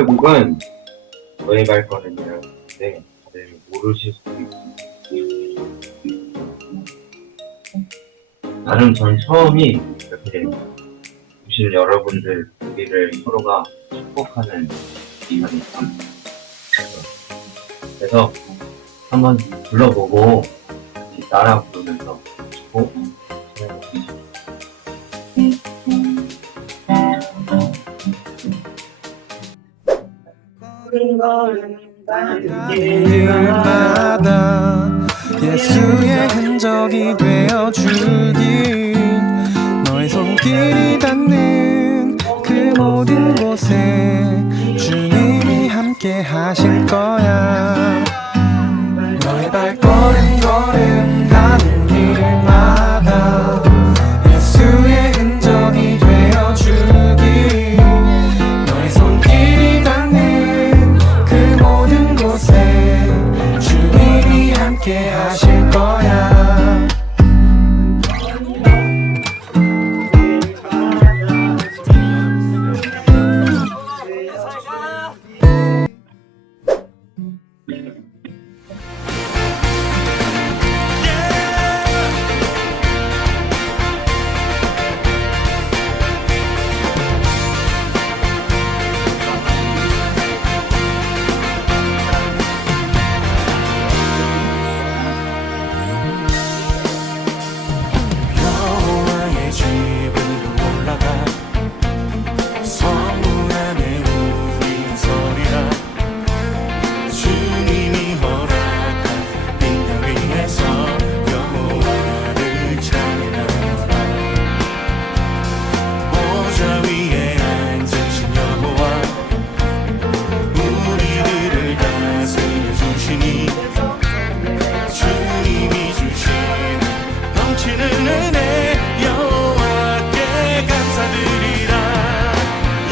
곡은 너의 발걸음이라는데 다들 모르실 수도 있고 나름 전 처음이 이렇게 보실 여러분들 우리를 서로가 축복하는 기분이 참 그래서 한번 불러보고 같이 따라 부르면서 축복 길마다 예수의 흔적이 되어주길 너의 손길이 닿는 그 모든 곳에 주님이 함께 하실 거야. 너의 발걸음 걸음 가는 길마다 예수의 흔적이 되어주길 너의 손길이 닿는 그 모든 곳에 주님이 함께 하실 거야. 여호와의 집으로 올라가 성문 안에 우린 서리라. 주님이 허락한 이 땅 위에서 여호와를 찬양하라. 보좌 위에 앉으신 여호와 우리들을 다스려 주시니 주님이 주시는 넘치는 은혜 여호와께 감사드리라.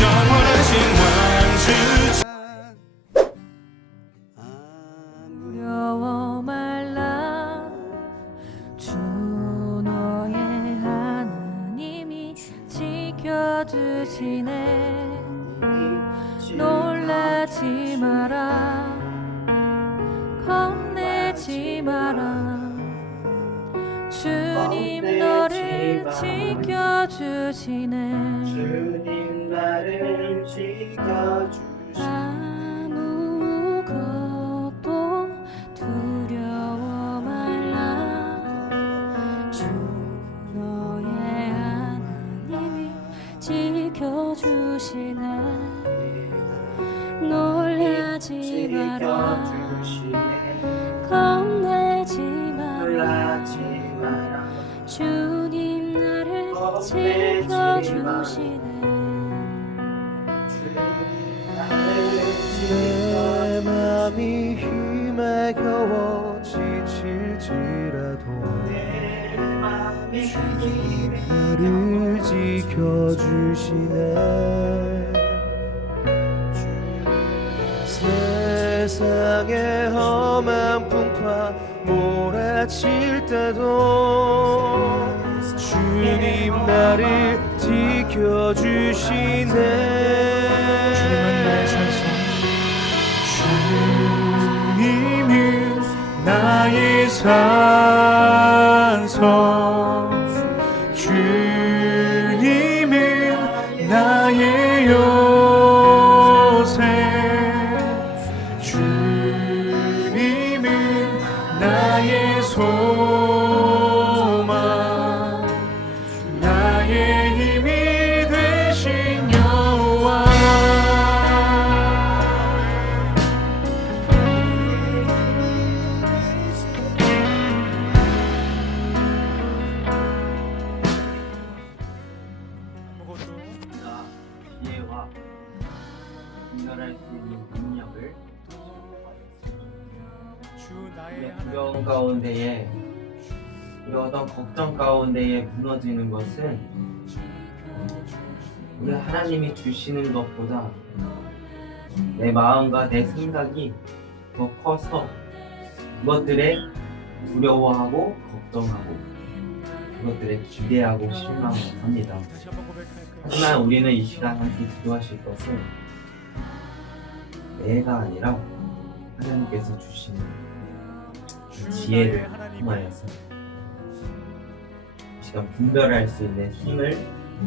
영원하신 왕주 두려워 말라. 주 너의 하나님이 지켜주시네. 놀라지 마라. 겁내지 마라. 주님 너를 지켜주시네. 주님 나를 지켜주시네. 아무것도 두려워 말라. 주 너의 하나님이 지켜주시네. 놀라지 마라. 겁내지 마라. 주님 나를 지켜주시네. 내 맘이 힘에 겨워 지칠지라도 주님 나를 지켜주시네. 세상의 험한 풍파 몰아칠 때도 주님 나를 지켜주시네. 주님은 나의 산성, 주님은 나의 산성, 주님은 나의 요새, 주님은 나의 소망, 나의 힘이 되신 여호와. 나 지혜와 분별할 수 있는 능력을 우리가 두려움 가운데에 우리 어떤 걱정 가운데에 무너지는 것은 우리 하나님이 주시는 것보다 내 마음과 내 생각이 더 커서 그것들에 두려워하고 걱정하고 그것들에 기대하고 실망합니다. 하지만 우리는 이 시간 함께 기도하실 것은 내가 아니라 하나님께서 주시는 그 지혜를 통하여서 이 시간 분별할 수 있는 힘을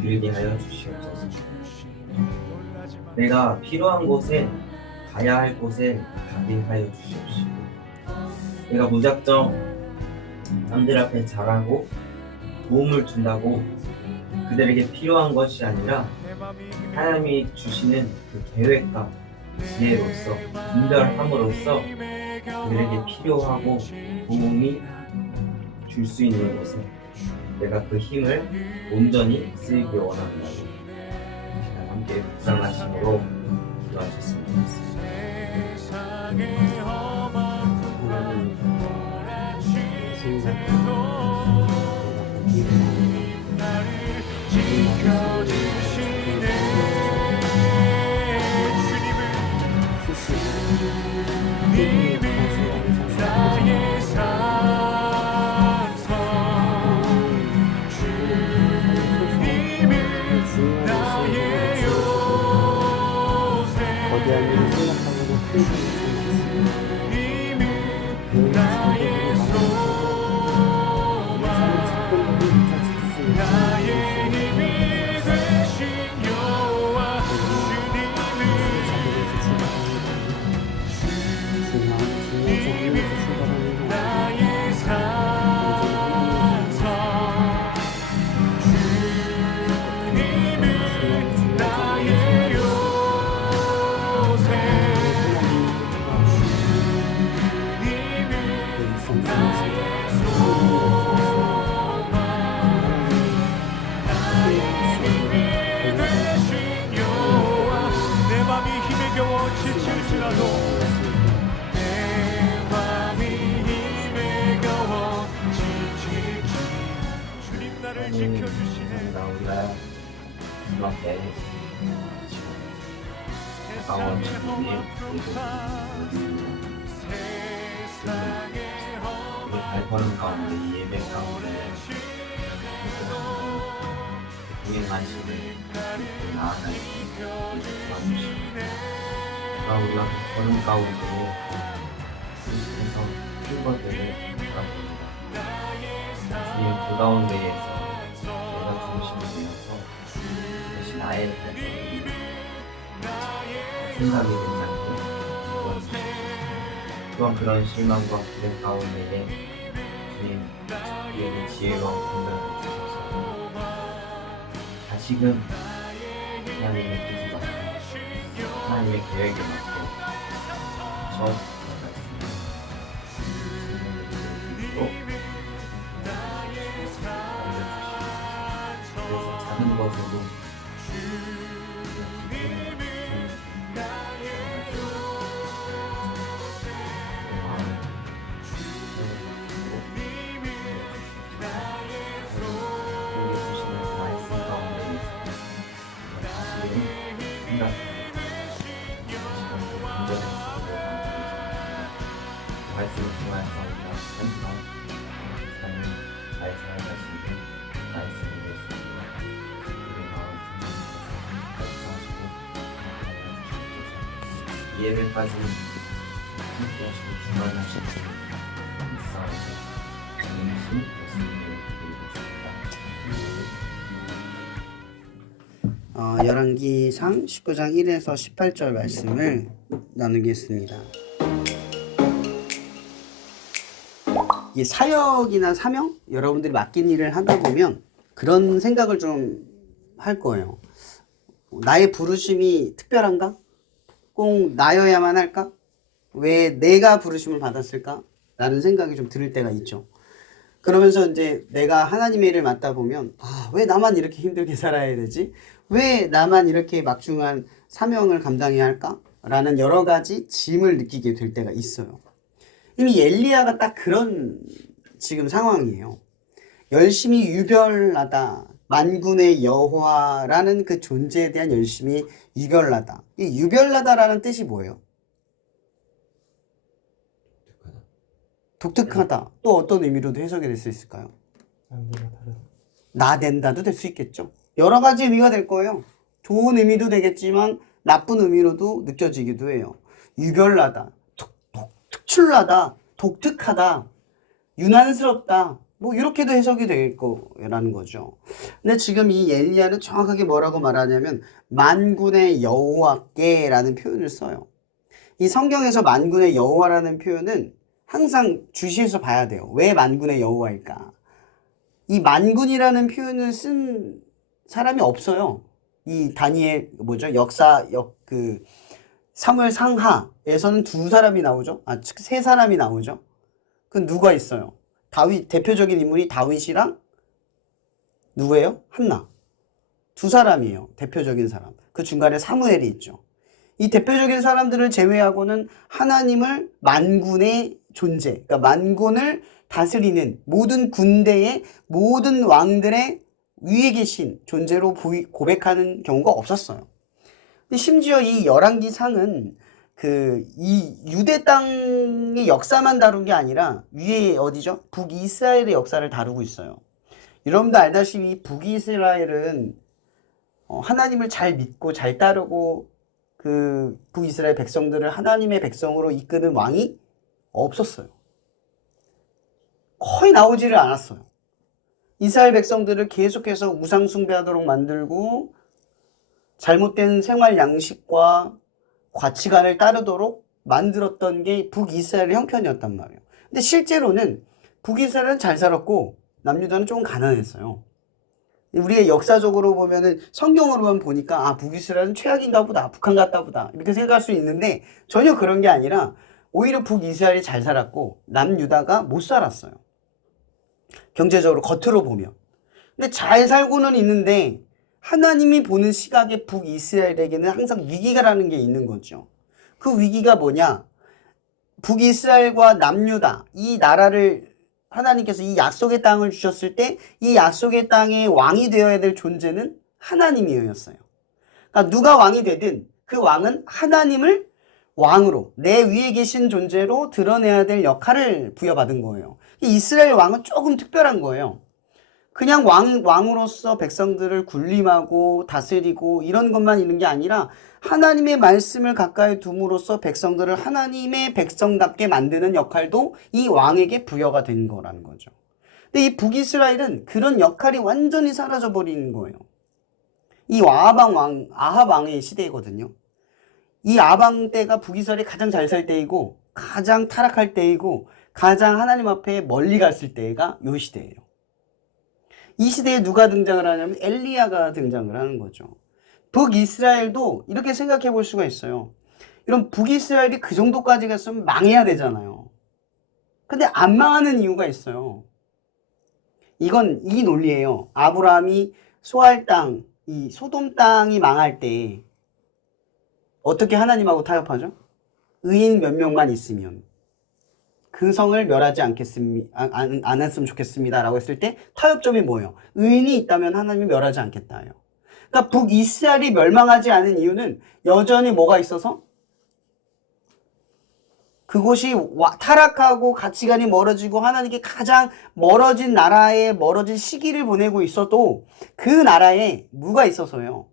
드리게 하여 주시옵소서. 내가 필요한 곳에 가야 할 곳에 가게 하여 주시옵시고, 내가 무작정 남들 앞에 잘하고 도움을 준다고 그들에게 필요한 것이 아니라 하나님이 주시는 그 계획과 지혜로서 분별함으로써 그들에게 필요하고 도움이 줄 수 있는 곳에 내가 그 힘을 온전히 쓰이기 원합니다. 이 시간 함께 묵상하심으로 기도하셨으면 좋겠습니다. 거대한 일을 생각하고도 큰 일을 내 맘이 힘에 겨워 지칠지라도 내 맘이 힘에 겨워 지칠지 주님 나를 지켜주시네. 감사합니다. 우리가 주님께 가까운 친구들이 우리 발걸음 가운데 이 예배 가운데 동행하시는 나아가는 우리가 그 걸음 가운데 계속해서 큰 것들을 바라봅니다. 주님 그 가운데에서 내가 중심이 되어서 그것이 나의 발걸음이 생각이 되지 않게 도와주시옵소서. 또한 그런 실망과 기대 가운데에 주님 우리에게 지혜와 분별을 주셔서 다시금 하나님의 뜻에 맞고 하나님의 계획에 맞고 저 나아갔습니다. 또 알려주시고 그래서 작은 것에도 말씀을 통해서 우리가 항상 삶을 잘 살아갈 수 있는 말씀을 위해서 우리 마음을 말씀하시고 알려주시옵소서. 이 예배까지 함께 하시고 주관하시고 싸우고 주님이신 말씀을 드리겠습니다. 열왕기상 19장 1에서 18절 말씀을 나누겠습니다. 이게 사역이나 사명? 여러분들이 맡긴 일을 하다 보면 그런 생각을 좀 할 거예요. 나의 부르심이 특별한가? 꼭 나여야만 할까? 왜 내가 부르심을 받았을까? 라는 생각이 좀 들 때가 있죠. 그러면서 이제 내가 하나님의 일을 맡다 보면 왜 나만 이렇게 힘들게 살아야 되지? 왜 나만 이렇게 막중한 사명을 감당해야 할까? 라는 여러 가지 짐을 느끼게 될 때가 있어요. 이미 엘리야가 딱 그런 지금 상황이에요. 열심히 유별나다. 만군의 여호와라는 그 존재에 대한 열심히 유별나다. 이 유별나다라는 뜻이 뭐예요? 독특하다. 또 어떤 의미로도 해석이 될 수 있을까요? 나댄다도 될 수 있겠죠. 여러 가지 의미가 될 거예요. 좋은 의미도 되겠지만 나쁜 의미로도 느껴지기도 해요. 유별나다, 특출나다, 독특하다, 유난스럽다, 뭐 이렇게도 해석이 될 거라는 거죠. 근데 지금 이 엘리야는 정확하게 뭐라고 말하냐면 만군의 여호와께라는 표현을 써요. 이 성경에서 만군의 여호와라는 표현은 항상 주시해서 봐야 돼요. 왜 만군의 여호와일까? 이 만군이라는 표현을 쓴 사람이 없어요. 이 다니엘 사무엘 상하에서는 두 사람이 나오죠. 세 사람이 나오죠. 그건 누가 있어요? 다윗, 대표적인 인물이 다윗이랑 누구예요? 한나. 두 사람이에요. 대표적인 사람. 그 중간에 사무엘이 있죠. 이 대표적인 사람들을 제외하고는 하나님을 만군의 존재, 그러니까 만군을 다스리는 모든 군대의 모든 왕들의 위에 계신 존재로 고백하는 경우가 없었어요. 심지어 이 열왕기상은 이 유대 땅의 역사만 다룬 게 아니라 위에 어디죠? 북이스라엘의 역사를 다루고 있어요. 여러분도 알다시피 북이스라엘은 하나님을 잘 믿고 잘 따르고 그 북이스라엘 백성들을 하나님의 백성으로 이끄는 왕이 없었어요. 거의 나오지를 않았어요. 이스라엘 백성들을 계속해서 우상 숭배하도록 만들고 잘못된 생활 양식과 가치관을 따르도록 만들었던 게 북이스라엘의 형편이었단 말이에요. 근데 실제로는 북이스라엘은 잘 살았고 남유다는 조금 가난했어요. 우리의 역사적으로 보면은 성경으로만 보니까 북이스라엘은 최악인가 보다, 북한 같다 보다 이렇게 생각할 수 있는데 전혀 그런 게 아니라 오히려 북이스라엘이 잘 살았고 남유다가 못 살았어요. 경제적으로 겉으로 보면. 근데 잘 살고는 있는데 하나님이 보는 시각에 북이스라엘에게는 항상 위기가라는 게 있는 거죠. 그 위기가 뭐냐? 북이스라엘과 남유다 이 나라를 하나님께서 이 약속의 땅을 주셨을 때 이 약속의 땅의 왕이 되어야 될 존재는 하나님이었어요. 그러니까 누가 왕이 되든 그 왕은 하나님을 왕으로 내 위에 계신 존재로 드러내야 될 역할을 부여받은 거예요. 이스라엘 왕은 조금 특별한 거예요. 그냥 왕으로서 백성들을 군림하고 다스리고 이런 것만 있는 게 아니라 하나님의 말씀을 가까이 둠으로써 백성들을 하나님의 백성답게 만드는 역할도 이 왕에게 부여가 된 거라는 거죠. 근데 이 북이스라엘은 그런 역할이 완전히 사라져버리는 거예요. 이 아합 왕의 시대거든요. 이 아합 때가 북이스라엘이 가장 잘 살 때이고 가장 타락할 때이고 가장 하나님 앞에 멀리 갔을 때가 이 시대예요. 이 시대에 누가 등장을 하냐면 엘리야가 등장을 하는 거죠. 북이스라엘도 이렇게 생각해 볼 수가 있어요. 이런 북이스라엘이 그 정도까지 갔으면 망해야 되잖아요. 근데 안 망하는 이유가 있어요. 이건 이 논리예요. 아브라함이 소알 땅, 이 소돔 땅이 망할 때 어떻게 하나님하고 타협하죠? 의인 몇 명만 있으면 그 성을 멸하지 안 했으면 좋겠습니다 라고 했을 때 타협점이 뭐예요? 의인이 있다면 하나님이 멸하지 않겠다예요. 그러니까 북이스라엘이 멸망하지 않은 이유는 여전히 뭐가 있어서? 그곳이 타락하고 가치관이 멀어지고 하나님께 가장 멀어진 나라에 멀어진 시기를 보내고 있어도 그 나라에 뭐가 있어서요?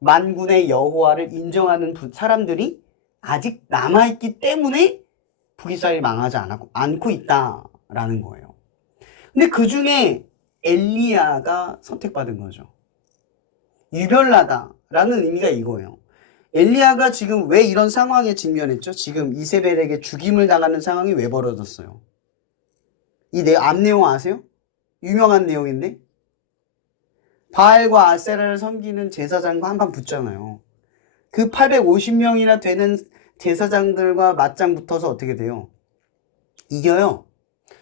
만군의 여호와를 인정하는 사람들이 아직 남아있기 때문에 북이스라엘이 망하지 않고 있다라는 거예요. 근데 그 중에 엘리야가 선택받은 거죠. 유별나다라는 의미가 이거예요. 엘리야가 지금 왜 이런 상황에 직면했죠? 지금 이세벨에게 죽임을 당하는 상황이 왜 벌어졌어요? 이 앞 내용 아세요? 유명한 내용인데 바알과 아세라를 섬기는 제사장과 한판 붙잖아요. 그 850명이나 되는 제사장들과 맞짱 붙어서 어떻게 돼요? 이겨요.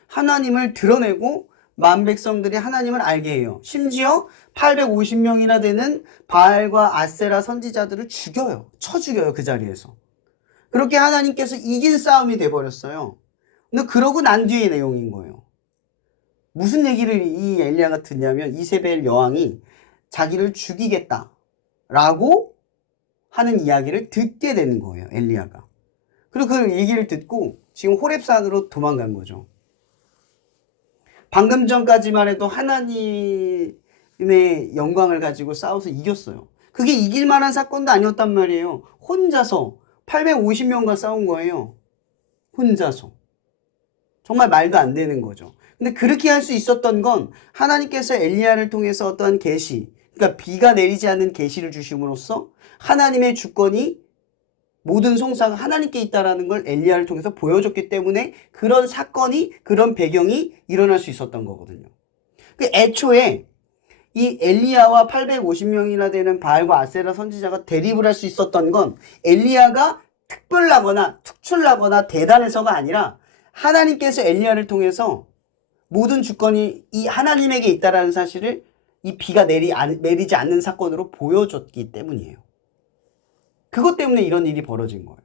하나님을 드러내고 만 백성들이 하나님을 알게 해요. 심지어 850명이나 되는 바알과 아세라 선지자들을 죽여요. 쳐 죽여요. 그 자리에서. 그렇게 하나님께서 이긴 싸움이 돼버렸어요. 근데 그러고 난 뒤의 내용인 거예요. 무슨 얘기를 이 엘리야가 듣냐면 이세벨 여왕이 자기를 죽이겠다라고 하는 이야기를 듣게 되는 거예요. 엘리야가. 그리고 그 얘기를 듣고 지금 호렙산으로 도망간 거죠. 방금 전까지만 해도 하나님의 영광을 가지고 싸워서 이겼어요. 그게 이길 만한 사건도 아니었단 말이에요. 혼자서 850명과 싸운 거예요. 혼자서. 정말 말도 안 되는 거죠. 근데 그렇게 할 수 있었던 건 하나님께서 엘리야를 통해서 어떠한 계시, 그러니까 비가 내리지 않는 계시를 주심으로써 하나님의 주권이 모든 송사가 하나님께 있다라는 걸 엘리야를 통해서 보여줬기 때문에 그런 사건이, 그런 배경이 일어날 수 있었던 거거든요. 그 애초에 이 엘리야와 850명이나 되는 바알과 아세라 선지자가 대립을 할 수 있었던 건 엘리야가 특별하거나 특출나거나 대단해서가 아니라 하나님께서 엘리야를 통해서 모든 주권이 이 하나님에게 있다라는 사실을 이 비가 내리지 않는 사건으로 보여줬기 때문이에요. 그것 때문에 이런 일이 벌어진 거예요.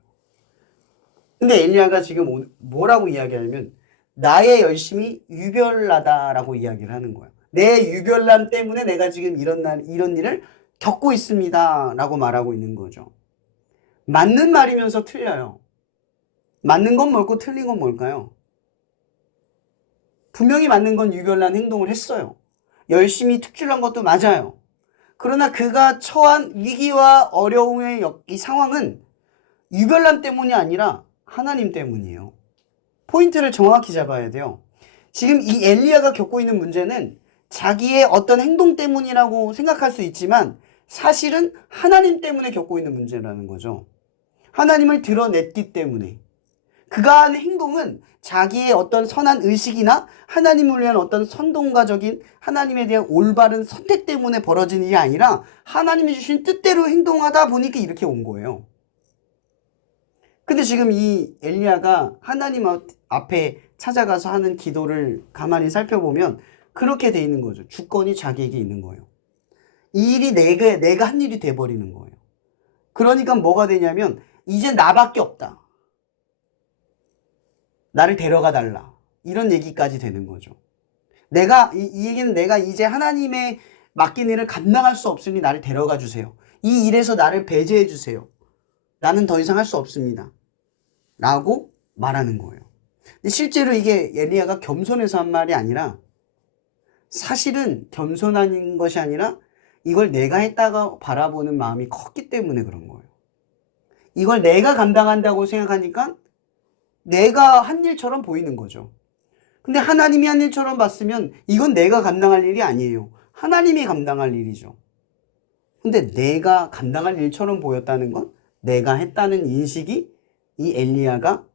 근데 엘리야가 지금 뭐라고 이야기하냐면 나의 열심이 유별나다라고 이야기를 하는 거예요. 내 유별남 때문에 내가 지금 이런 일을 겪고 있습니다 라고 말하고 있는 거죠. 맞는 말이면서 틀려요. 맞는 건 뭘고 틀린 건 뭘까요? 분명히 맞는 건 유별난 행동을 했어요. 열심히 특출난 것도 맞아요. 그러나 그가 처한 위기와 어려움의 이 상황은 유별난 때문이 아니라 하나님 때문이에요. 포인트를 정확히 잡아야 돼요. 지금 이 엘리야가 겪고 있는 문제는 자기의 어떤 행동 때문이라고 생각할 수 있지만 사실은 하나님 때문에 겪고 있는 문제라는 거죠. 하나님을 드러냈기 때문에. 그가 한 행동은 자기의 어떤 선한 의식이나 하나님을 위한 어떤 선동가적인 하나님에 대한 올바른 선택 때문에 벌어진 일이 아니라 하나님이 주신 뜻대로 행동하다 보니까 이렇게 온 거예요. 근데 지금 이 엘리야가 하나님 앞에 찾아가서 하는 기도를 가만히 살펴보면 그렇게 돼 있는 거죠. 주권이 자기에게 있는 거예요. 이 일이 내가 한 일이 돼버리는 거예요. 그러니까 뭐가 되냐면 이제 나밖에 없다. 나를 데려가 달라. 이런 얘기까지 되는 거죠. 이 얘기는 내가 이제 하나님의 맡긴 일을 감당할 수 없으니 나를 데려가 주세요. 이 일에서 나를 배제해 주세요. 나는 더 이상 할 수 없습니다. 라고 말하는 거예요. 근데 실제로 이게 엘리야가 겸손해서 한 말이 아니라 사실은 겸손한 것이 아니라 이걸 내가 했다가 바라보는 마음이 컸기 때문에 그런 거예요. 이걸 내가 감당한다고 생각하니까 내가 한 일처럼 보이는 거죠. 근데 하나님이 한 일처럼 봤으면 이건 내가 감당할 일이 아니에요. 하나님이 감당할 일이죠. 근데 내가 감당할 일처럼 보였다는 건 내가 했다는 인식이 이 엘리야가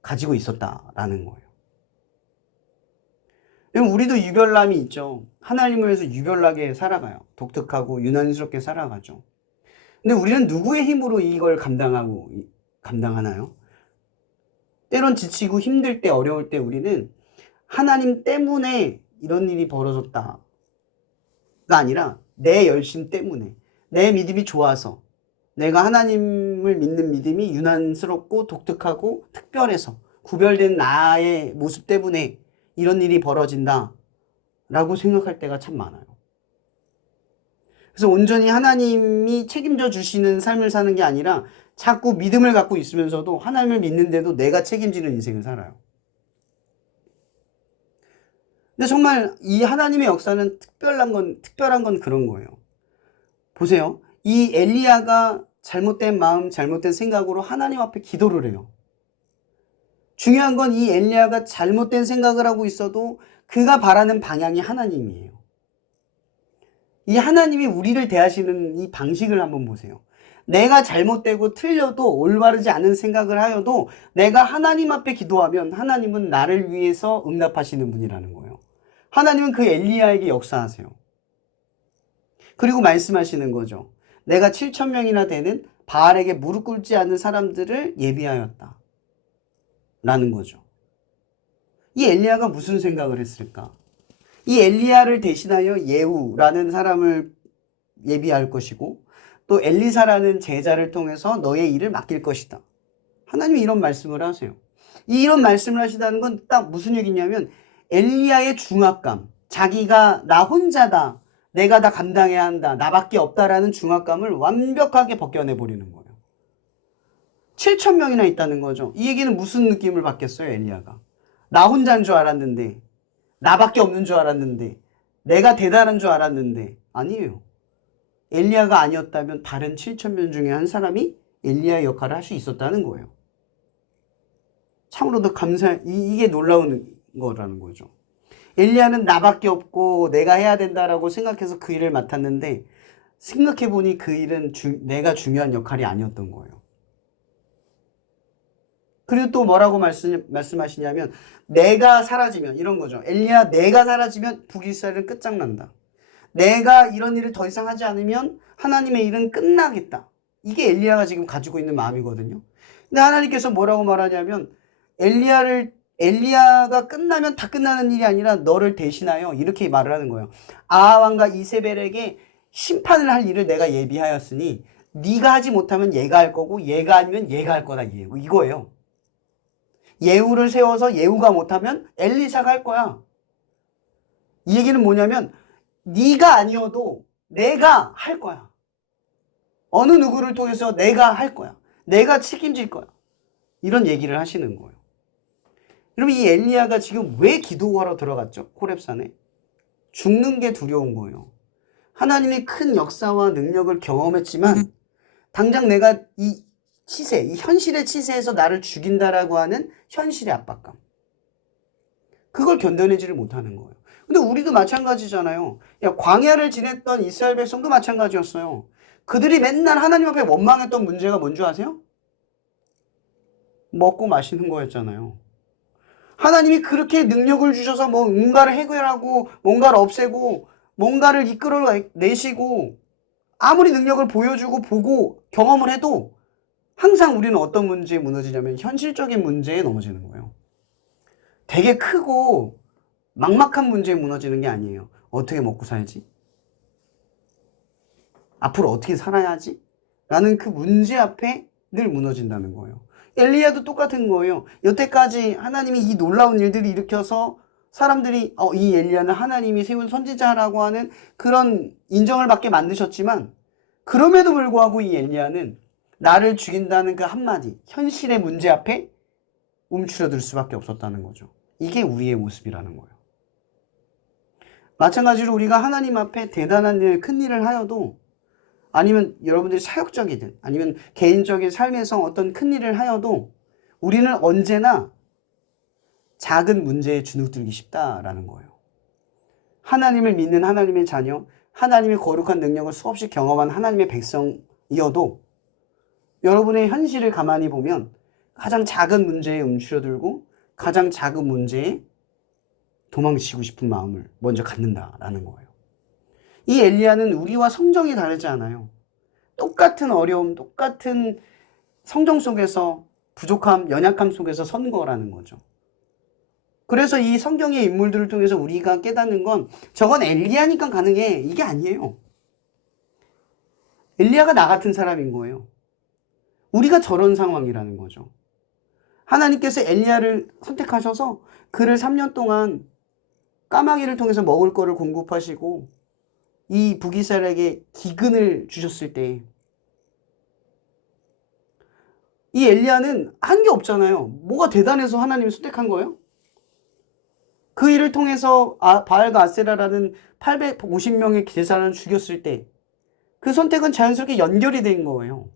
가지고 있었다라는 거예요. 우리도 유별남이 있죠. 하나님을 위해서 유별나게 살아가요. 독특하고 유난스럽게 살아가죠. 근데 우리는 누구의 힘으로 이걸 감당하나요? 때론 지치고 힘들 때, 어려울 때 우리는 하나님 때문에 이런 일이 벌어졌다가 아니라 내 열심 때문에, 내 믿음이 좋아서, 내가 하나님을 믿는 믿음이 유난스럽고 독특하고 특별해서 구별된 나의 모습 때문에 이런 일이 벌어진다 라고 생각할 때가 참 많아요. 그래서 온전히 하나님이 책임져 주시는 삶을 사는 게 아니라 자꾸 믿음을 갖고 있으면서도 하나님을 믿는데도 내가 책임지는 인생을 살아요. 근데 정말 이 하나님의 역사는 특별한 건 그런 거예요. 보세요. 이 엘리야가 잘못된 마음, 잘못된 생각으로 하나님 앞에 기도를 해요. 중요한 건 이 엘리야가 잘못된 생각을 하고 있어도 그가 바라는 방향이 하나님이에요. 이 하나님이 우리를 대하시는 이 방식을 한번 보세요. 내가 잘못되고 틀려도 올바르지 않은 생각을 하여도 내가 하나님 앞에 기도하면 하나님은 나를 위해서 응답하시는 분이라는 거예요. 하나님은 그 엘리야에게 역사하세요. 그리고 말씀하시는 거죠. 내가 7,000명이나 되는 바알에게 무릎 꿇지 않는 사람들을 예비하였다. 라는 거죠. 이 엘리야가 무슨 생각을 했을까? 이 엘리야를 대신하여 예후라는 사람을 예비할 것이고 또 엘리사라는 제자를 통해서 너의 일을 맡길 것이다. 하나님이 이런 말씀을 하세요. 이런 말씀을 하시다는 건 딱 무슨 얘기냐면 엘리야의 중압감, 자기가 나 혼자다, 내가 다 감당해야 한다, 나밖에 없다라는 중압감을 완벽하게 벗겨내버리는 거예요. 7,000명이나 있다는 거죠. 이 얘기는 무슨 느낌을 받겠어요, 엘리야가? 나 혼자인 줄 알았는데, 나밖에 없는 줄 알았는데, 내가 대단한 줄 알았는데, 아니에요. 엘리야가 아니었다면 다른 7,000명 중에 한 사람이 엘리야의 역할을 할 수 있었다는 거예요. 참으로도 이게 놀라운 거라는 거죠. 엘리야는 나밖에 없고 내가 해야 된다라고 생각해서 그 일을 맡았는데 생각해보니 그 일은 내가 중요한 역할이 아니었던 거예요. 그리고 또 뭐라고 말씀하시냐면 내가 사라지면 이런 거죠. 엘리야 내가 사라지면 북이스라엘은 끝장난다. 내가 이런 일을 더 이상 하지 않으면 하나님의 일은 끝나겠다. 이게 엘리야가 지금 가지고 있는 마음이거든요. 근데 하나님께서 뭐라고 말하냐면 엘리야가 끝나면 다 끝나는 일이 아니라 너를 대신하여 이렇게 말을 하는 거예요. 아하 왕과 이세벨에게 심판을 할 일을 내가 예비하였으니 네가 하지 못하면 얘가 할 거고 얘가 아니면 얘가 할 거다 이거예요. 예후를 세워서 예후가 못하면 엘리사가 할 거야. 이 얘기는 뭐냐면 네가 아니어도 내가 할 거야. 어느 누구를 통해서 내가 할 거야. 내가 책임질 거야. 이런 얘기를 하시는 거예요. 여러분 이 엘리야가 지금 왜 기도하러 들어갔죠? 호렙산에. 죽는 게 두려운 거예요. 하나님의 큰 역사와 능력을 경험했지만 당장 내가 이 현실의 치세에서 나를 죽인다라고 하는 현실의 압박감. 그걸 견뎌내지를 못하는 거예요. 근데 우리도 마찬가지잖아요. 광야를 지냈던 이스라엘 백성도 마찬가지였어요. 그들이 맨날 하나님 앞에 원망했던 문제가 뭔지 아세요? 먹고 마시는 거였잖아요. 하나님이 그렇게 능력을 주셔서 뭔가를 해결하고 뭔가를 없애고 뭔가를 이끌어내시고 아무리 능력을 보여주고 보고 경험을 해도 항상 우리는 어떤 문제에 무너지냐면 현실적인 문제에 넘어지는 거예요. 되게 크고 막막한 문제에 무너지는 게 아니에요. 어떻게 먹고 살지? 앞으로 어떻게 살아야 하지? 라는 그 문제 앞에 늘 무너진다는 거예요. 엘리야도 똑같은 거예요. 여태까지 하나님이 이 놀라운 일들을 일으켜서 사람들이 이 엘리야는 하나님이 세운 선지자라고 하는 그런 인정을 받게 만드셨지만 그럼에도 불구하고 이 엘리야는 나를 죽인다는 그 한마디 현실의 문제 앞에 움츠러들 수밖에 없었다는 거죠. 이게 우리의 모습이라는 거예요. 마찬가지로 우리가 하나님 앞에 대단한 일, 큰 일을 하여도 아니면 여러분들이 사역적이든 아니면 개인적인 삶에서 어떤 큰 일을 하여도 우리는 언제나 작은 문제에 주눅들기 쉽다라는 거예요. 하나님을 믿는 하나님의 자녀, 하나님의 거룩한 능력을 수없이 경험한 하나님의 백성이어도 여러분의 현실을 가만히 보면 가장 작은 문제에 움츠러들고 가장 작은 문제에 도망치고 싶은 마음을 먼저 갖는다라는 거예요. 이 엘리야는 우리와 성정이 다르지 않아요. 똑같은 어려움, 똑같은 성정 속에서 부족함, 연약함 속에서 선 거라는 거죠. 그래서 이 성경의 인물들을 통해서 우리가 깨닫는 건 저건 엘리야니까 가능해 이게 아니에요. 엘리야가 나 같은 사람인 거예요. 우리가 저런 상황이라는 거죠. 하나님께서 엘리야를 선택하셔서 그를 3년 동안 까마귀를 통해서 먹을 거를 공급하시고 이 북이스라엘에게 기근을 주셨을 때 이 엘리야는 한 게 없잖아요. 뭐가 대단해서 하나님이 선택한 거예요? 그 일을 통해서 바알과 아세라라는 850명의 제사장을 죽였을 때 그 선택은 자연스럽게 연결이 된 거예요.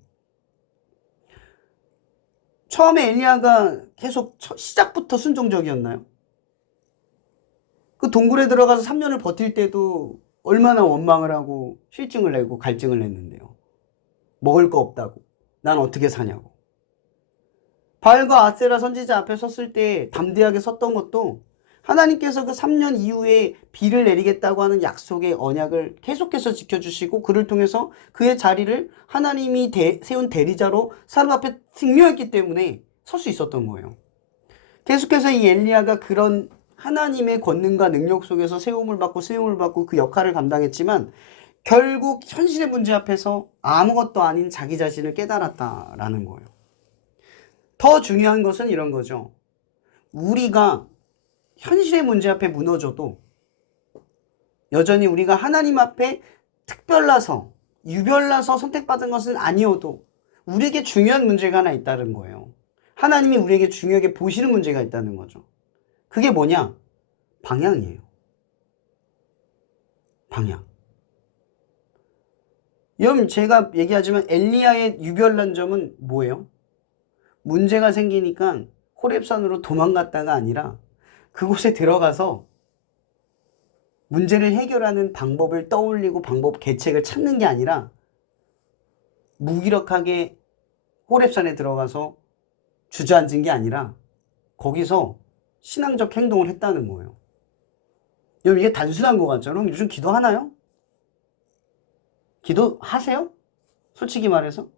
처음에 엘리야가 계속 시작부터 순종적이었나요? 그 동굴에 들어가서 3년을 버틸 때도 얼마나 원망을 하고 실증을 내고 갈증을 냈는데요. 먹을 거 없다고. 난 어떻게 사냐고. 바알과 아세라 선지자 앞에 섰을 때 담대하게 섰던 것도 하나님께서 그 3년 이후에 비를 내리겠다고 하는 약속의 언약을 계속해서 지켜주시고 그를 통해서 그의 자리를 하나님이 세운 대리자로 사람 앞에 증명했기 때문에 설 수 있었던 거예요. 계속해서 이 엘리야가 그런 하나님의 권능과 능력 속에서 세움을 받고 그 역할을 감당했지만 결국 현실의 문제 앞에서 아무것도 아닌 자기 자신을 깨달았다라는 거예요. 더 중요한 것은 이런 거죠. 우리가 현실의 문제 앞에 무너져도 여전히 우리가 하나님 앞에 특별나서 유별나서 선택받은 것은 아니어도 우리에게 중요한 문제가 하나 있다는 거예요. 하나님이 우리에게 중요하게 보시는 문제가 있다는 거죠. 그게 뭐냐? 방향이에요. 방향. 여러분 제가 얘기하지만 엘리야의 유별난 점은 뭐예요? 문제가 생기니까 호렙산으로 도망갔다가 아니라 그곳에 들어가서 문제를 해결하는 방법을 떠올리고 방법 계책을 찾는 게 아니라 무기력하게 호렙산에 들어가서 주저앉은 게 아니라 거기서 신앙적 행동을 했다는 거예요. 여러분 이게 단순한 것 같죠? 여러분 요즘 기도하나요? 기도하세요? 솔직히 말해서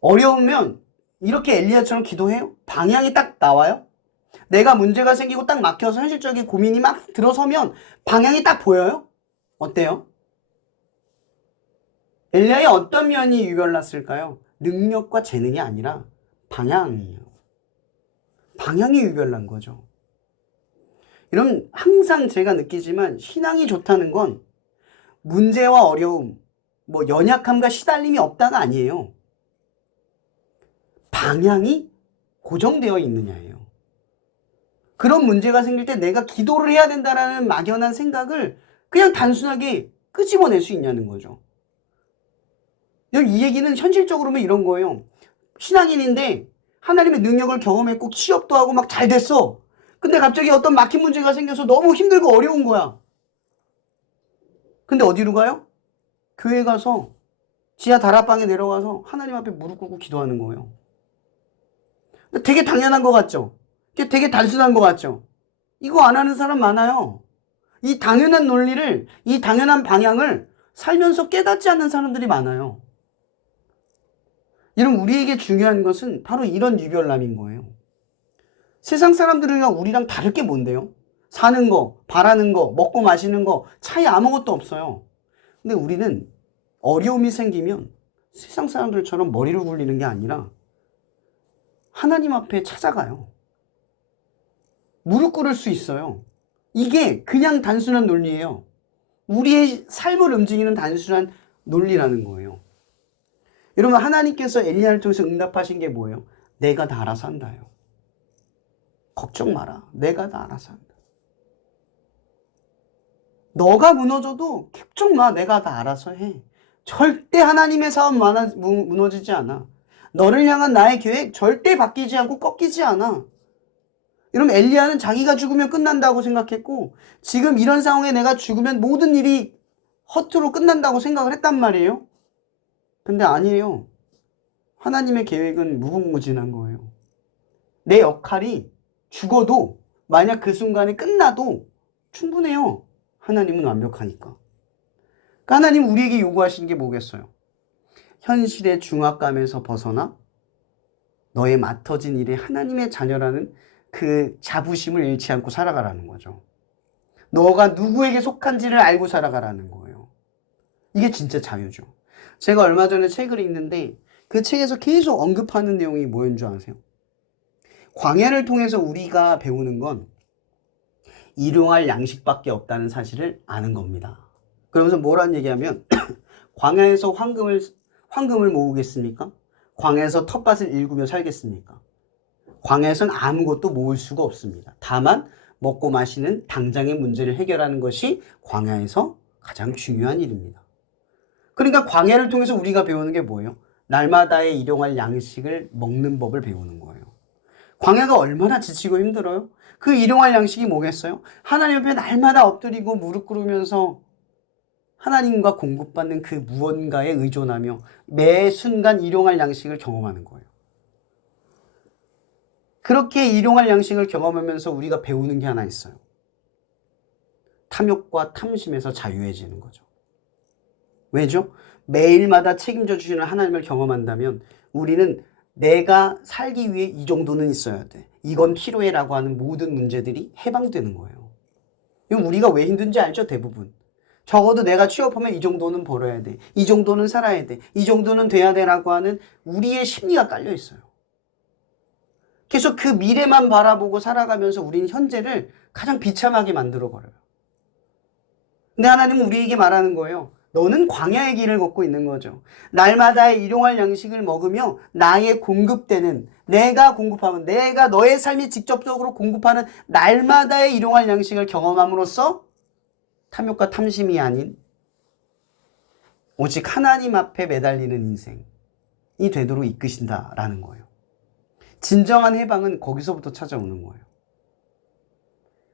어려우면 이렇게 엘리야처럼 기도해요? 방향이 딱 나와요? 내가 문제가 생기고 딱 막혀서 현실적인 고민이 막 들어서면 방향이 딱 보여요? 어때요? 엘리야의 어떤 면이 유별났을까요? 능력과 재능이 아니라 방향이에요. 방향이 유별난 거죠. 여러분 항상 제가 느끼지만 신앙이 좋다는 건 문제와 어려움, 뭐 연약함과 시달림이 없다가 아니에요. 방향이 고정되어 있느냐예요. 그런 문제가 생길 때 내가 기도를 해야 된다라는 막연한 생각을 그냥 단순하게 끄집어낼 수 있냐는 거죠. 이 얘기는 현실적으로는 이런 거예요. 신앙인인데 하나님의 능력을 경험했고 취업도 하고 막 잘 됐어. 근데 갑자기 어떤 막힌 문제가 생겨서 너무 힘들고 어려운 거야. 근데 어디로 가요? 교회 가서 지하 다락방에 내려가서 하나님 앞에 무릎 꿇고 기도하는 거예요. 되게 당연한 것 같죠? 되게 단순한 것 같죠? 이거 안 하는 사람 많아요. 이 당연한 논리를, 이 당연한 방향을 살면서 깨닫지 않는 사람들이 많아요. 여러분 우리에게 중요한 것은 바로 이런 유별남인 거예요. 세상 사람들이랑 우리랑 다를 게 뭔데요? 사는 거, 바라는 거, 먹고 마시는 거 차이 아무것도 없어요. 근데 우리는 어려움이 생기면 세상 사람들처럼 머리를 굴리는 게 아니라 하나님 앞에 찾아가요. 무릎 꿇을 수 있어요. 이게 그냥 단순한 논리예요. 우리의 삶을 움직이는 단순한 논리라는 거예요. 여러분 하나님께서 엘리야를 통해서 응답하신 게 뭐예요? 내가 다 알아서 한다요. 걱정 마라. 내가 다 알아서 한다. 너가 무너져도 걱정 마. 내가 다 알아서 해. 절대 하나님의 사업 무너지지 않아. 너를 향한 나의 계획 절대 바뀌지 않고 꺾이지 않아. 여러분 엘리야는 자기가 죽으면 끝난다고 생각했고 지금 이런 상황에 내가 죽으면 모든 일이 허투루 끝난다고 생각을 했단 말이에요. 근데 아니에요. 하나님의 계획은 무궁무진한 거예요. 내 역할이 죽어도 만약 그 순간에 끝나도 충분해요. 하나님은 완벽하니까. 그러니까 하나님 우리에게 요구하시는 게 뭐겠어요? 현실의 중압감에서 벗어나 너의 맡아진 일에 하나님의 자녀라는 그 자부심을 잃지 않고 살아가라는 거죠. 너가 누구에게 속한지를 알고 살아가라는 거예요. 이게 진짜 자유죠. 제가 얼마 전에 책을 읽는데 그 책에서 계속 언급하는 내용이 뭐인 줄 아세요? 광야를 통해서 우리가 배우는 건 일용할 양식밖에 없다는 사실을 아는 겁니다. 그러면서 뭐라는 얘기하면 광야에서 황금을 모으겠습니까? 광야에서 텃밭을 일구며 살겠습니까? 광야에서는 아무것도 모을 수가 없습니다. 다만 먹고 마시는 당장의 문제를 해결하는 것이 광야에서 가장 중요한 일입니다. 그러니까 광야를 통해서 우리가 배우는 게 뭐예요? 날마다의 일용할 양식을 먹는 법을 배우는 거예요. 광야가 얼마나 지치고 힘들어요? 그 일용할 양식이 뭐겠어요? 하나님 앞에 날마다 엎드리고 무릎 꿇으면서 하나님과 공급받는 그 무언가에 의존하며 매 순간 일용할 양식을 경험하는 거예요. 그렇게 일용할 양식을 경험하면서 우리가 배우는 게 하나 있어요. 탐욕과 탐심에서 자유해지는 거죠. 왜죠? 매일마다 책임져 주시는 하나님을 경험한다면 우리는 내가 살기 위해 이 정도는 있어야 돼. 이건 필요해 라고 하는 모든 문제들이 해방되는 거예요. 이건 우리가 왜 힘든지 알죠? 대부분. 적어도 내가 취업하면 이 정도는 벌어야 돼. 이 정도는 살아야 돼. 이 정도는 돼야 돼 라고 하는 우리의 심리가 깔려 있어요. 계속 그 미래만 바라보고 살아가면서 우리는 현재를 가장 비참하게 만들어버려요. 근데 하나님은 우리에게 말하는 거예요. 너는 광야의 길을 걷고 있는 거죠. 날마다의 일용할 양식을 먹으며 나의 공급되는, 내가 공급하면, 내가 너의 삶이 직접적으로 공급하는 날마다의 일용할 양식을 경험함으로써 탐욕과 탐심이 아닌 오직 하나님 앞에 매달리는 인생이 되도록 이끄신다라는 거예요. 진정한 해방은 거기서부터 찾아오는 거예요.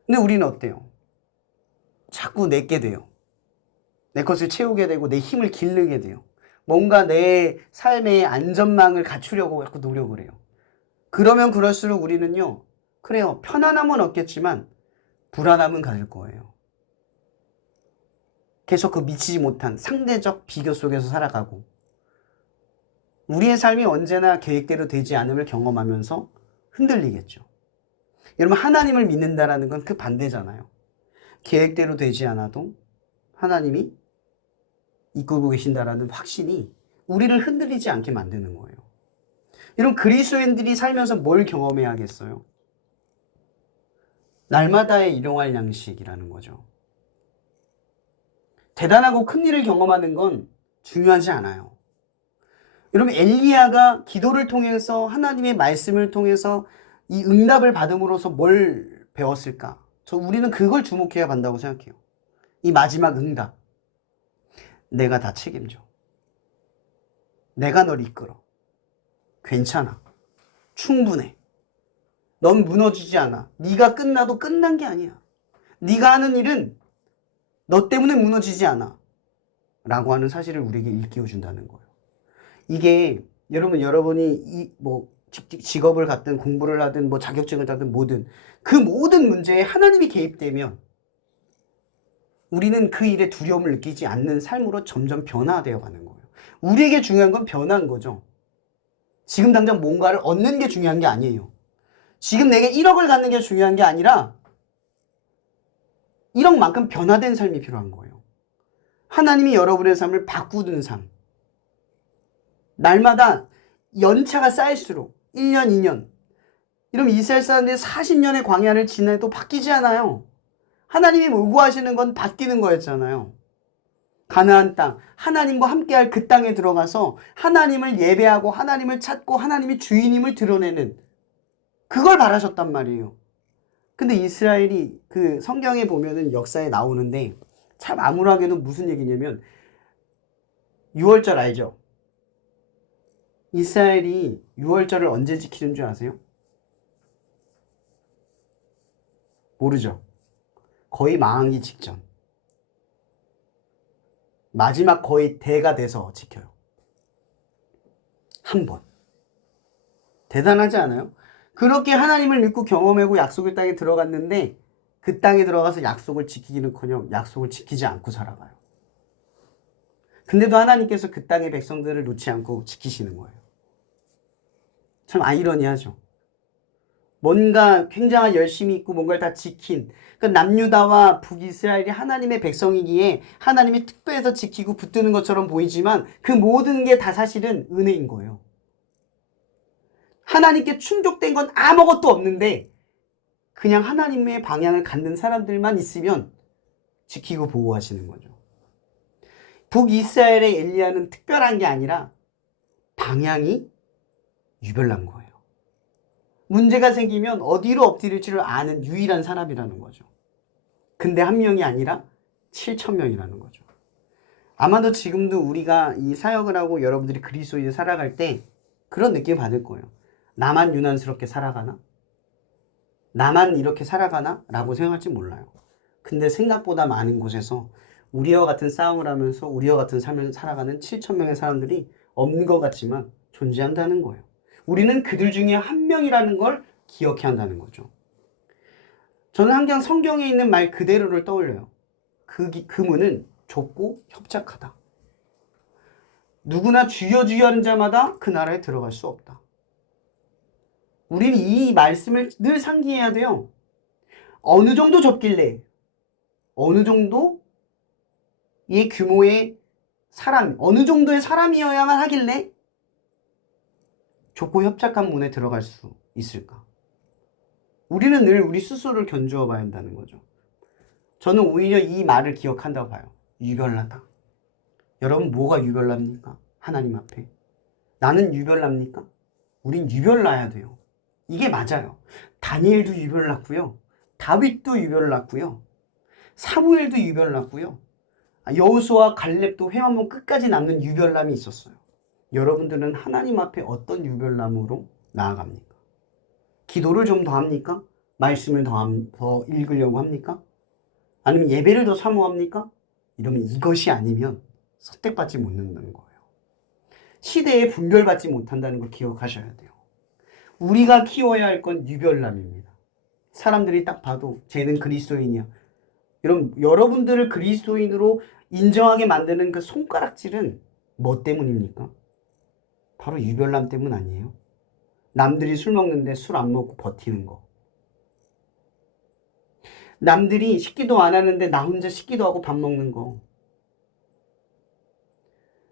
근데 우리는 어때요? 자꾸 내게 돼요. 내 것을 채우게 되고 내 힘을 기르게 돼요. 뭔가 내 삶의 안전망을 갖추려고 자꾸 노력을 해요. 그러면 그럴수록 우리는요, 그래요, 편안함은 없겠지만 불안함은 가질 거예요. 계속 그 미치지 못한 상대적 비교 속에서 살아가고, 우리의 삶이 언제나 계획대로 되지 않음을 경험하면서 흔들리겠죠. 여러분, 하나님을 믿는다라는 건 그 반대잖아요. 계획대로 되지 않아도 하나님이 이끌고 계신다라는 확신이 우리를 흔들리지 않게 만드는 거예요. 여러분, 그리스도인들이 살면서 뭘 경험해야겠어요? 날마다의 일용할 양식이라는 거죠. 대단하고 큰 일을 경험하는 건 중요하지 않아요. 여러분, 엘리야가 기도를 통해서 하나님의 말씀을 통해서 이 응답을 받음으로써 뭘 배웠을까? 우리는 그걸 주목해야 한다고 생각해요. 이 마지막 응답. 내가 다 책임져. 내가 널 이끌어. 괜찮아. 충분해. 넌 무너지지 않아. 네가 끝나도 끝난 게 아니야. 네가 하는 일은 너 때문에 무너지지 않아. 라고 하는 사실을 우리에게 일깨워준다는 거예요. 이게 여러분이 직업을 갖든 공부를 하든 자격증을 따든 뭐든 그 모든 문제에 하나님이 개입되면 우리는 그 일에 두려움을 느끼지 않는 삶으로 점점 변화되어 가는 거예요. 우리에게 중요한 건 변화인 거죠. 지금 당장 뭔가를 얻는 게 중요한 게 아니에요. 지금 내게 1억을 갖는 게 중요한 게 아니라 1억만큼 변화된 삶이 필요한 거예요. 하나님이 여러분의 삶을 바꾸는 삶. 날마다 연차가 쌓일수록 1년, 2년. 이러면 이스라엘 사람들이 40년의 광야를 지내도 바뀌지 않아요. 하나님이 요구하시는 건 바뀌는 거였잖아요. 가나안 땅, 하나님과 함께할 그 땅에 들어가서 하나님을 예배하고 하나님을 찾고 하나님이 주인임을 드러내는 그걸 바라셨단 말이에요. 근데 이스라엘이 그 성경에 보면은 역사에 나오는데 참 암울하게도 무슨 얘기냐면 6월절 알죠? 이스라엘이 6월절을 언제 지키는 줄 아세요? 모르죠. 거의 망하기 직전. 마지막 거의 대가 돼서 지켜요. 한 번. 대단하지 않아요? 그렇게 하나님을 믿고 경험하고 약속의 땅에 들어갔는데 그 땅에 들어가서 약속을 지키기는커녕 약속을 지키지 않고 살아가요. 근데도 하나님께서 그 땅의 백성들을 놓지 않고 지키시는 거예요. 참 아이러니하죠. 뭔가 굉장히 열심히 있고 뭔가를 다 지킨 그 남유다와 북이스라엘이 하나님의 백성이기에 하나님이 특별해서 지키고 붙드는 것처럼 보이지만 그 모든 게 다 사실은 은혜인 거예요. 하나님께 충족된 건 아무것도 없는데 그냥 하나님의 방향을 갖는 사람들만 있으면 지키고 보호하시는 거죠. 북이스라엘의 엘리야는 특별한 게 아니라 방향이 유별난 거예요. 문제가 생기면 어디로 엎드릴지를 아는 유일한 사람이라는 거죠. 근데 한 명이 아니라 7,000명이라는 거죠. 아마도 지금도 우리가 이 사역을 하고 여러분들이 그리스도인을 살아갈 때 그런 느낌 받을 거예요. 나만 유난스럽게 살아가나? 나만 이렇게 살아가나? 라고 생각할지 몰라요. 근데 생각보다 많은 곳에서 우리와 같은 싸움을 하면서 우리와 같은 삶을 살아가는 7,000명의 사람들이 없는 것 같지만 존재한다는 거예요. 우리는 그들 중에 한 명이라는 걸 기억해야 한다는 거죠. 저는 항상 성경에 있는 말 그대로를 떠올려요. 그 문은 좁고 협착하다. 누구나 주여 주여 하는 자마다 그 나라에 들어갈 수 없다. 우리는 이 말씀을 늘 상기해야 돼요. 어느 정도 좁길래, 어느 정도의 규모의 사람, 어느 정도의 사람이어야만 하길래 좁고 협착한 문에 들어갈 수 있을까? 우리는 늘 우리 스스로를 견주어 봐야 한다는 거죠. 저는 오히려 이 말을 기억한다고 봐요. 유별나다. 여러분, 뭐가 유별납니까? 하나님 앞에. 나는 유별납니까? 우린 유별나야 돼요. 이게 맞아요. 다니엘도 유별났고요. 다윗도 유별났고요. 사무엘도 유별났고요. 여호수아와 갈렙도 회막문 끝까지 남는 유별남이 있었어요. 여러분들은 하나님 앞에 어떤 유별남으로 나아갑니까? 기도를 좀 더 합니까? 말씀을 더 읽으려고 합니까? 아니면 예배를 더 사모합니까? 이러면 이것이 아니면 선택받지 못한다는 거예요. 시대에 분별받지 못한다는 걸 기억하셔야 돼요. 우리가 키워야 할 건 유별남입니다. 사람들이 딱 봐도 쟤는 그리스도인이야. 여러분들을 그리스도인으로 인정하게 만드는 그 손가락질은 뭐 때문입니까? 바로 유별남 때문 아니에요? 남들이 술 먹는데 술 안 먹고 버티는 거. 남들이 식기도 안 하는데 나 혼자 식기도 하고 밥 먹는 거.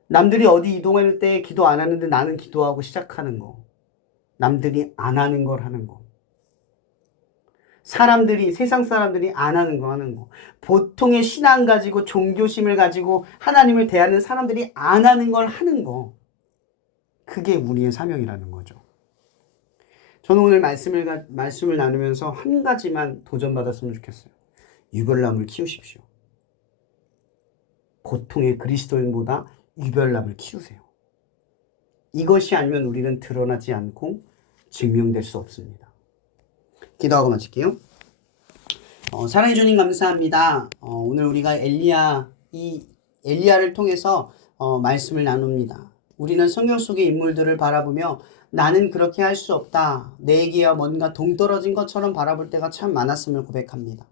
남들이 어디 이동할 때 기도 안 하는데 나는 기도하고 시작하는 거. 남들이 안 하는 걸 하는 거. 세상 사람들이 안 하는 거 하는 거. 보통의 신앙 가지고 종교심을 가지고 하나님을 대하는 사람들이 안 하는 걸 하는 거. 그게 우리의 사명이라는 거죠. 저는 오늘 말씀을 나누면서 한 가지만 도전받았으면 좋겠어요. 유별남을 키우십시오. 보통의 그리스도인보다 유별남을 키우세요. 이것이 아니면 우리는 드러나지 않고 증명될 수 없습니다. 기도하고 마칠게요. 사랑해 주님 감사합니다. 오늘 우리가 엘리야를 통해서 말씀을 나눕니다. 우리는 성경 속의 인물들을 바라보며 나는 그렇게 할 수 없다. 내게야 뭔가 동떨어진 것처럼 바라볼 때가 참 많았음을 고백합니다.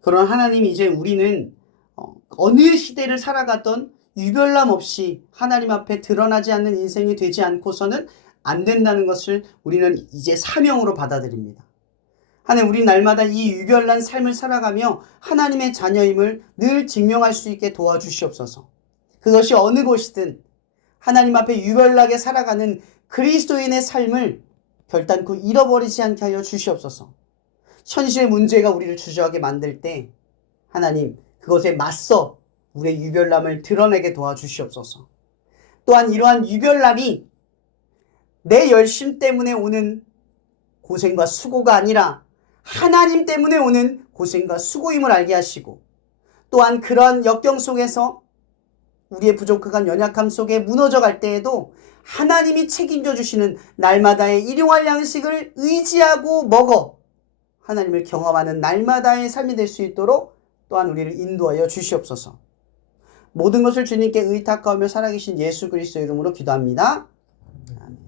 그러나 하나님, 이제 우리는 어느 시대를 살아갔던 유별남 없이 하나님 앞에 드러나지 않는 인생이 되지 않고서는 안 된다는 것을 우리는 이제 사명으로 받아들입니다. 하나님, 우리 날마다 이 유별난 삶을 살아가며 하나님의 자녀임을 늘 증명할 수 있게 도와주시옵소서. 그것이 어느 곳이든 하나님 앞에 유별나게 살아가는 그리스도인의 삶을 결단코 잃어버리지 않게 하여 주시옵소서. 현실의 문제가 우리를 주저하게 만들 때 하나님, 그것에 맞서 우리의 유별남을 드러내게 도와주시옵소서. 또한 이러한 유별남이 내 열심 때문에 오는 고생과 수고가 아니라 하나님 때문에 오는 고생과 수고임을 알게 하시고, 또한 그러한 역경 속에서 우리의 부족한 연약함 속에 무너져 갈 때에도 하나님이 책임져 주시는 날마다의 일용할 양식을 의지하고 먹어 하나님을 경험하는 날마다의 삶이 될 수 있도록 또한 우리를 인도하여 주시옵소서. 모든 것을 주님께 의탁하며 살아계신 예수 그리스도 이름으로 기도합니다. 아멘.